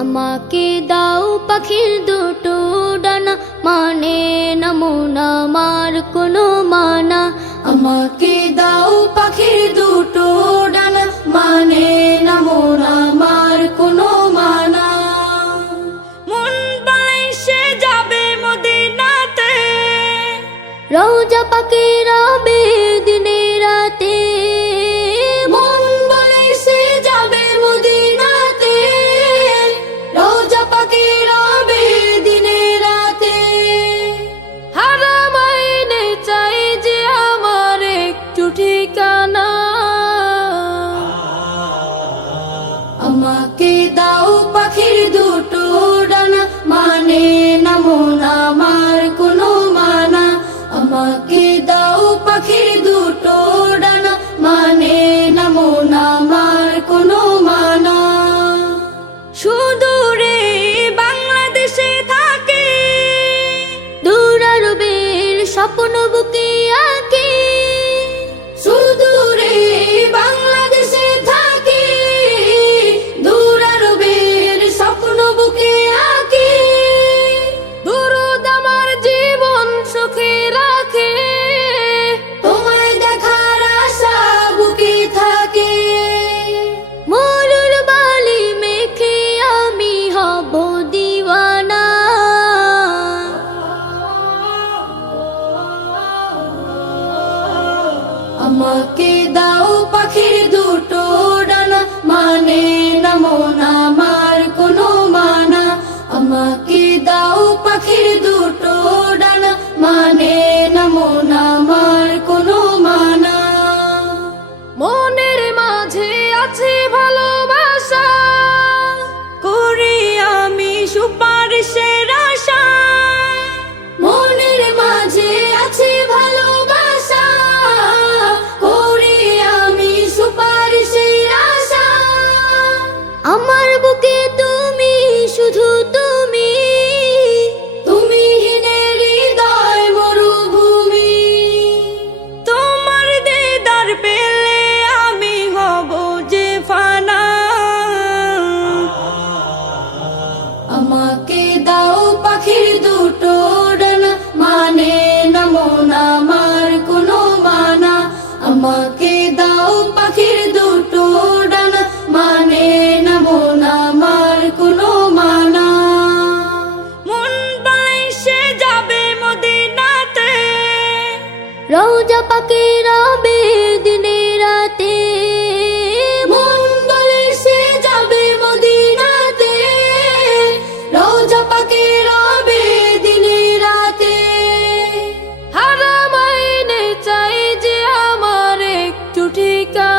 আমাকে দাও পাখির দুটো ডানা মানে নমুনা মার কোনো মানা। আমাকে দাও পাখির দুটো ডানা মানে নমুনা মার কোনো মানা। মন বলে সে যাবে মদিনাতে। রোজা পাখিরা বেদিনে আপন বুকে আমাকে দাও পাখির দুটো ডানা মানে নমো নামা। আমাকে দাও পাখির দুটো ডানা। মানে না মন আমার কোনো মানা। মন সে যাবে মদিনাতে। রৌজা পাখি রবে দিনে রাতে। মন বলে সে যাবে মদিনাতে। রৌজা পাখি América.